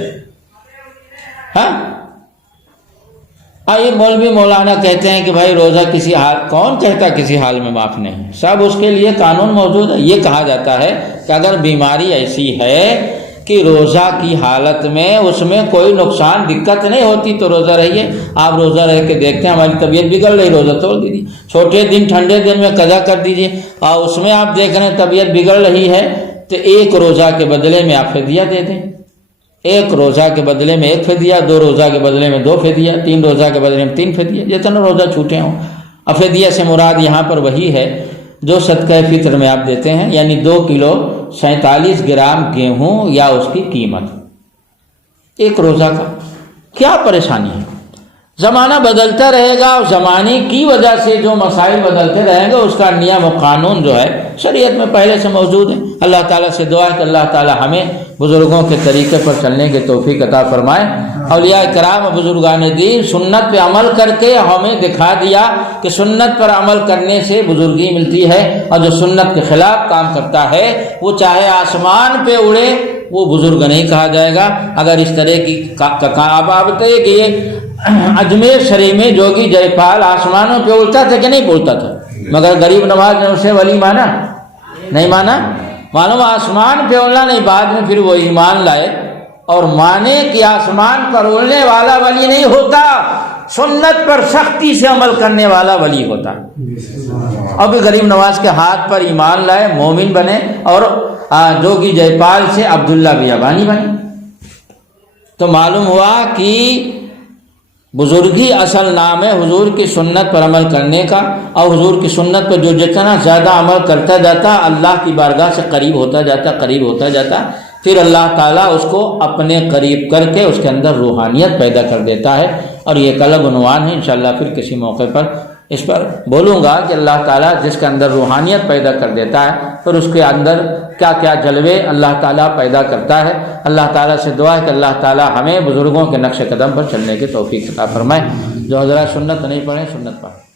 ہاں یہ مولوی مولانا کہتے ہیں کہ بھائی روزہ کسی حال، کون کہتا کسی حال میں معاف نہیں، سب اس کے لیے قانون موجود ہے. یہ کہا جاتا ہے کہ اگر بیماری ایسی ہے کہ روزہ کی حالت میں اس میں کوئی نقصان دقت نہیں ہوتی تو روزہ رہیے. آپ روزہ رہ کے دیکھتے ہیں ہماری طبیعت بگڑ رہی، روزہ توڑ دیجیے. چھوٹے دن ٹھنڈے دن میں قضا کر دیجیے، اور اس میں آپ دیکھ رہے ہیں طبیعت بگڑ رہی ہے تو ایک روزہ کے بدلے میں آپ فدیہ دے دیں. ایک روزہ کے بدلے میں ایک فدیہ، 2 روزہ کے بدلے میں 2 فدیہ، 3 روزہ کے بدلے میں 3 فدیہ، جتنا روزہ چھوٹے ہوں. فدیہ سے مراد یہاں پر وہی ہے جو صدقہ فطر میں آپ دیتے ہیں، یعنی 2 کلو 47 گرام گیہوں یا اس کی قیمت ایک روزہ کا. کیا پریشانی ہے؟ زمانہ بدلتا رہے گا اور زمانے کی وجہ سے جو مسائل بدلتے رہیں گے اس کا نیم و قانون جو ہے شریعت میں پہلے سے موجود ہے۔ اللہ تعالیٰ سے دعا ہے کہ اللہ تعالیٰ ہمیں بزرگوں کے طریقے پر چلنے کی توفیق عطا فرمائے۔ اولیاء کرام و بزرگان دین سنت پہ عمل کر کے ہمیں دکھا دیا کہ سنت پر عمل کرنے سے بزرگی ملتی ہے، اور جو سنت کے خلاف کام کرتا ہے وہ چاہے آسمان پہ اڑے وہ بزرگ نہیں کہا جائے گا۔ اگر اس طرح کی آپ بتائیے کہ یہ اجمیر شریف میں جوگی جے پال آسمانوں پہ اڑتا تھا کہ نہیں اڑتا تھا، مگر غریب نواز نے اسے ولی مانا نہیں مانا، معلوم آسمان پہ اڑنا نہیں، بعد میں پھر وہ ایمان لائے اور مانے کہ آسمان پر اڑنے والا ولی نہیں ہوتا، سنت پر سختی سے عمل کرنے والا ولی ہوتا۔ اب غریب نواز کے ہاتھ پر ایمان لائے، مومن بنے، اور جوگی جے پال سے عبداللہ بیابانی بنے۔ تو معلوم ہوا کہ بزرگی اصل نام ہے حضور کی سنت پر عمل کرنے کا، اور حضور کی سنت پر جو جتنا زیادہ عمل کرتا جاتا اللہ کی بارگاہ سے قریب ہوتا جاتا، پھر اللہ تعالیٰ اس کو اپنے قریب کر کے اس کے اندر روحانیت پیدا کر دیتا ہے۔ اور یہ ایک الگ عنوان ہے، انشاءاللہ پھر کسی موقع پر اس پر بولوں گا کہ اللہ تعالیٰ جس کے اندر روحانیت پیدا کر دیتا ہے پھر اس کے اندر کیا کیا جلوے اللہ تعالیٰ پیدا کرتا ہے۔ اللہ تعالیٰ سے دعا ہے کہ اللہ تعالیٰ ہمیں بزرگوں کے نقش قدم پر چلنے کی توفیق عطا فرمائے۔ جو حضرات سنت نہیں پڑھیں سنت پڑھیں۔